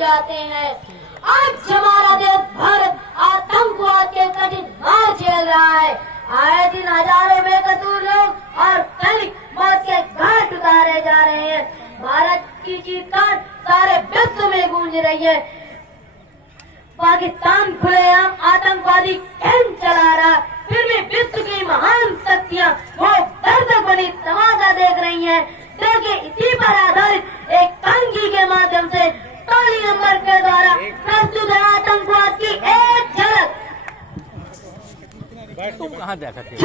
जाते हैं। आज हमारा देश भारत आतंकवाद के कठिन मार झेल रहा है। आए दिन हजारों बेकसूर लोग और सैनिक मौत के घाट उतारे जा रहे हैं। भारत की चीखकार सारे विश्व में गूंज रही है। पाकिस्तान खुलेआम आतंकवादी कैंप चला रहा, फिर भी विश्व की महान शक्तियां वो दर्द बनी तमाशा देख रही हैं। देखिए, इसी पर आधारित एक तंगी के माध्यम से टोली नंबर के द्वारा प्रस्तुत है आतंकवाद की एक झलक। तुम कहाँ देखा थे?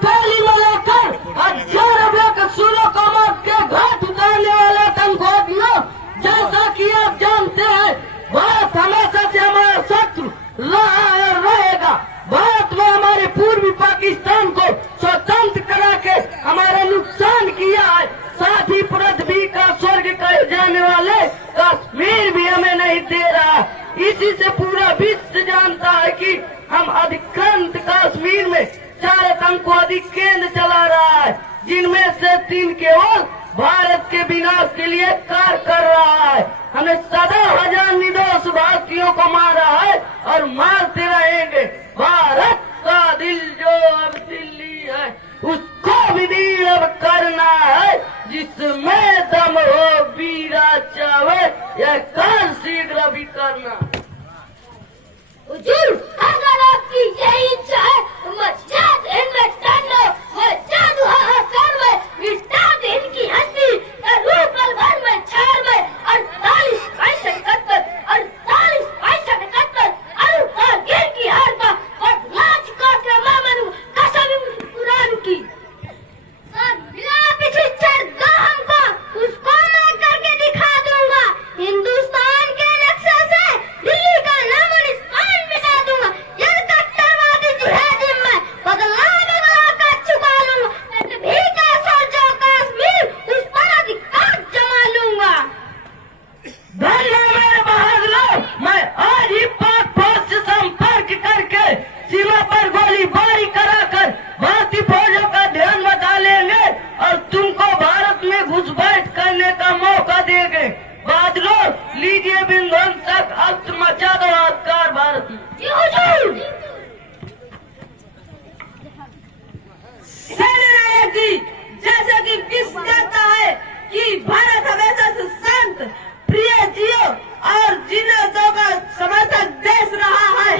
पहली मिलाकर हजारों बेकसूरों को मौत के घाट उतारने वाले आतंकवादियों, जैसा कि आप जानते हैं, भारत हमेशा से हमारा शत्रु रहा और रहेगा। भारत ने हमारे पूर्वी पाकिस्तान को स्वतंत्र करा के हमारा नुकसान किया है। साथ ही पृथ्वी का स्वर्ग कहे जाने वाले कश्मीर भी हमें नहीं दे रहा। इसी से पूरा विश्व जानता है कि हम अधिकृत कश्मीर में 4 आतंकवादी केंद्र चला रहा है, जिनमें से 3 केवल भारत के विनाश के लिए कार्य कर रहा है। हमने 17,000 निर्दोष भारतीयों को मारा है और मारते रहेंगे। भारत का दिल जो अब दिल्ली है, उसको भी दिल अब करना है। जिसमें दम हो वीरा चावे, यह कार्य शीघ्र भी करना। हुजूर, अगर आपकी यही इच्छा है तो मस्जिद इनमें डालो, वो जादू हाहाकार में मिटा दे इनकी हंसी, रूह पल भर में छाड़ में 48 पैसे कत्ल, 48 पैसे कत्ल, अरु कारगिल की हार का और लाज काट के मामनू कसम कुरान की। सर मिला पीछे चढ़ दो हमको, उसको मैं करके दिखा दूंगा। हिंदुस्तान के नक्शे से दिल्ली का नामो निशान मिटा दूंगा। यह कट्टरवादी जिहादी मैं बदला का चुका लूंगा। भी का सोचो कश्मीर, उस पर अधिकार जमा लूंगा। मेरे बहादुरों, मैं आज ही पाक फौज से संपर्क करके सीमा पर गोलीबारी कराकर भारतीय फौजों का ध्यान बता लेंगे और तुमको भारत में घुसपैठ करने का मौका देंगे। बहादुरों, लीजिए विध्वंसक अस्त्र, मचा दो हाथकार भारत में। सेनानायक जी, जैसा कि विश्व कहता है कि भारत हमेशा से शांत, प्रिय जियो और जिन्नतों का समर्थक देश रहा है।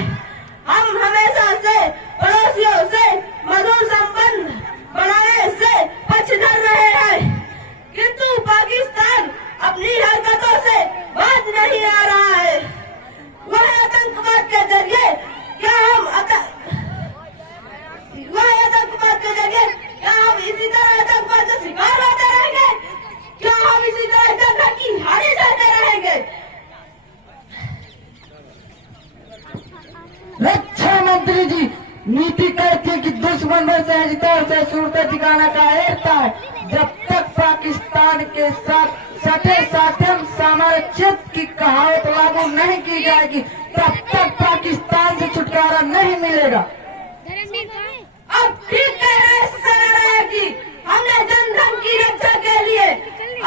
हम हमेशा से पड़ोसियों से मधुर संबंध बनाने से पक्षधर रहे हैं, किंतु पाकिस्तान अपनी हरकतों से बाज नहीं आ रहा है। वह आतंकवाद के जरिए क्या हम इसी तरह आतंकवाद का शिकार होते रहेंगे? क्या हम इसी तरह जगह की हानि सहते रहेंगे? रक्षा मंत्री जी, नीति कहती है कि दुश्मन में से हितों से सूरत ठिकाना का एकता है। जब तक पाकिस्तान के साथ सटे साथम सामरक्षित की कहावत लागू नहीं की जाएगी, तब तक पाकिस्तान से छुटकारा नहीं मिलेगा। अब ठीक कह रहे हैं सेनानायक जी, हमने जनधन की रक्षा के लिए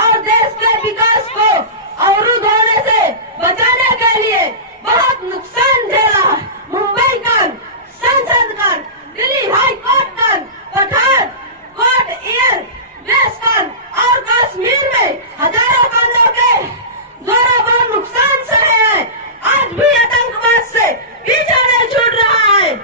और देश के विकास को अवरुद्ध होने से बचाने के लिए बहुत नुकसान झेला। मुंबई कांड, संसद कांड, दिल्ली हाई कोर्ट कांड, पठान कोर्ट, एयर बेस कांड और कश्मीर में हजारों कांडों के द्वारा बहुत नुकसान सहे हैं। आज भी आतंकवाद से पीछा नहीं छूट रहा है।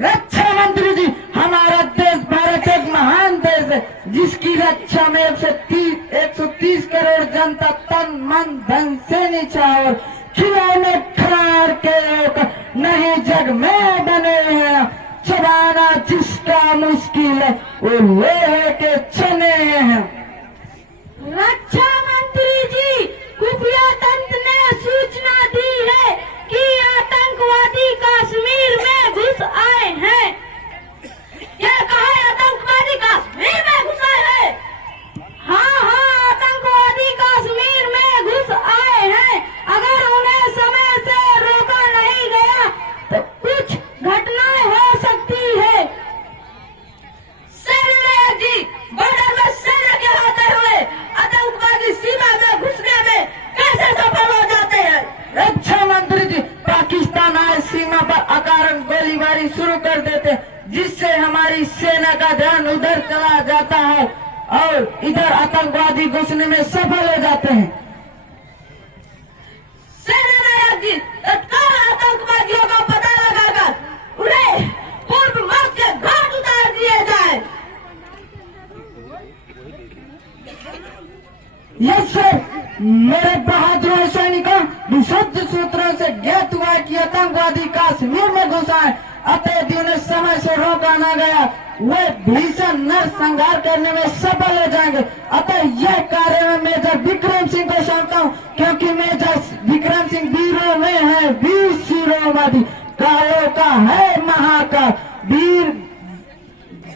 रक्षा मंत्री जी, हमारा देश भारत एक महान देश है, जिसकी रक्षा में 130 करोड़ जनता तन मन धन से निछावर खिलौने खिलाड़ के लोग नहीं जग में बने हैं। चबाना जिसका मुश्किल है वो लोहे के चने हैं। रक्षा मंत्री जी, खुफिया तंत्र ने सूचना दी है कि आतंकवादी कश्मीर में घुस आए हैं। क्या कहा है? आतंकवादी कश्मीर में घुस आए हैं? हाँ, आतंकवादी कश्मीर में घुस आए हैं। अगर उन्हें समय से रोका नहीं गया तो कुछ घटनाएं हो सकती है। सेनानायक जी, बॉर्डर में सेना के होते हुए आतंकवादी सेना का ध्यान उधर चला जाता है और इधर आतंकवादी घुसने में सफल हो जाते हैं। सेनानायक जी तत्काल आतंकवादियों का पता लगाकर उन्हें पूर्व मार्ग के घाट उतार दिए जाए। Yes sir. मेरे बहादुर सैनिकों, विशुद्ध सूत्रों से ज्ञात हुआ है कि आतंकवादी कश्मीर में घुसा है, अतः उन्हें समय से रोका न गया, वे भीषण नरसंहार करने में सफल हो जाएंगे। अतः यह कार्य में मेजर विक्रम सिंह को सौंपता हूँ, क्योंकि मेजर विक्रम सिंह वीरों में है वीर शिरोमणि, कालों का है महाकाल, वीर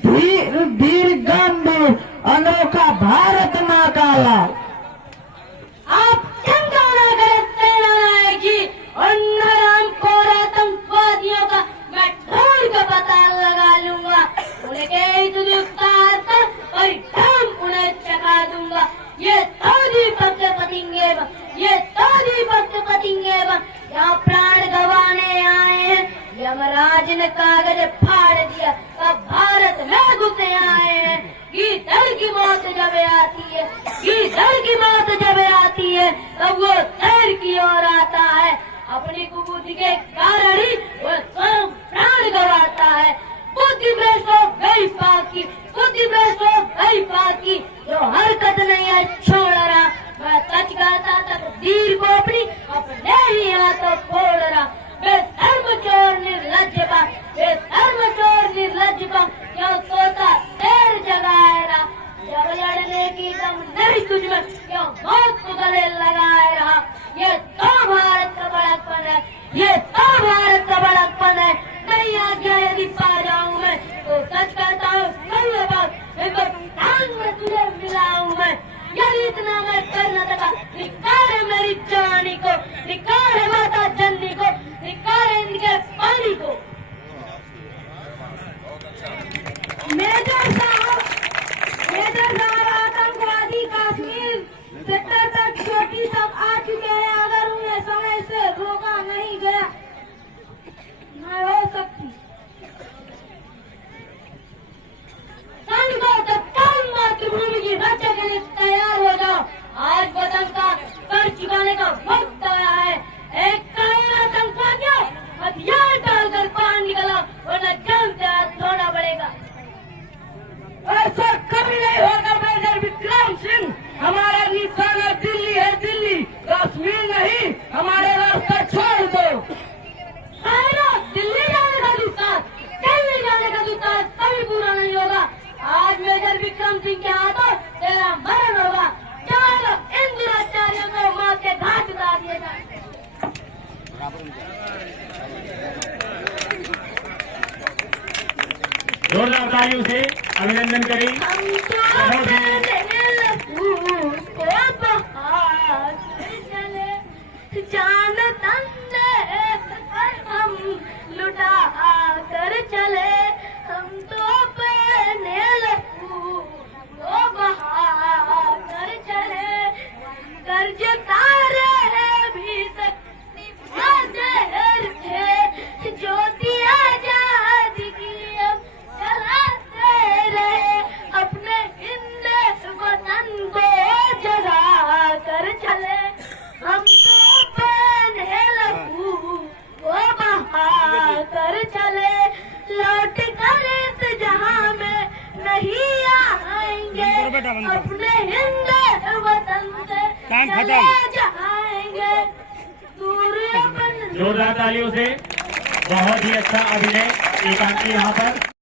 वीर वीर गंभीर अनोखा भारत माँ का लाल। आप चिंता न करें सेनानायक जी, उन हरामखोर आतंकवादियों का मैं ढूंढ कर पता लगा लूंगा, उन्हें और ढूंढ उन्हें चका दूंगा। ये तौदी पक्षपतिंगे यहाँ प्राण गंवाने आए हैं, यमराज ने कागज फाड़ दिया, अब भारत में घुसे आए हैं। गीदड़ की मौत जब आती है, गीदड़ की मौत जब आती है, तब वो शहर की ओर आता है। अपनी कुबुद्धि के कारण ही वो स्वयं प्राण गंवाता है। बुद्धि भ्रष्ट हो गई पाकी, बुद्धि भ्रष्ट हो गई पाकी, जो हरकत नहीं है छोड़ रहा। मैं सच कहता तकदीर को अपने ही हाथों फोड़ रहा। बेशर्म चोर निर्लज्ज बा, बेशर्म चोर निर्लज्ज बा, क्यों सोता देर जगाए रहा। जब लड़ने की दम नहीं तुझमें, क्यों मौत को गले लगाए रहा। ये तो भारत का बड़कपन है, ये तो भारत का बड़कपन है। नहीं आज्ञा यदि पा जाऊं मैं, तो सच कहता हूँ इनको टांग में तुझे मिलाऊं मैं। यदि इतना मैं कर न सका, निकारे मेरी जवानी को, निकारे माता जननी को, निकारे इनके पानी को। मेजर साहब आतंकवादी कश्मीर सेक्टर तक छोटी तक आ चुके हैं। अगर उन्हें समय से रोका नहीं गया, न हो सकती। सैनिकों, तत्काल मातृभूमि की रक्षा के लिए तैयार हो जाओ। आज वतन का कर चुकाने का वक्त आया है। एक करोड़ आतंकवादियों, हथियार डालकर बाहर निकला, वरना जान से हाथ धोना पड़ेगा। ऐसा कभी नहीं होगा मेजर विक्रम सिंह। हमारा निशाना दिल्ली है, दिल्ली, कश्मीर नहीं। हमारे रास्ता छोड़ दो। दिल्ली जाने का दुस्साहस, दिल्ली जाने का दुस्साहस कभी पूरा नहीं होगा। आज मेजर विक्रम सिंह के हाथों तेरा मरण होगा। चलो इन दुराचारियों को मौत के घाट उतार दिया जाए। जोरदार तालियों से अभिनंदन करें। जान तंदे पर हम लुटा कर चले, हम तो अपने लहू को बहा कर चले। कर्ज तारे भी देर थे, जो दिया आजादी की अब चलाते रहे। अपने हिंद वतन को जगा कर चले, हम तो अपने लहू को बहा कर चले। लौट कर जहां में नहीं आएंगे, अपने हिंद वतन से चले जाएंगे। जोरदार तालियों से बहुत ही अच्छा अभिनय एकांकी यहाँ पर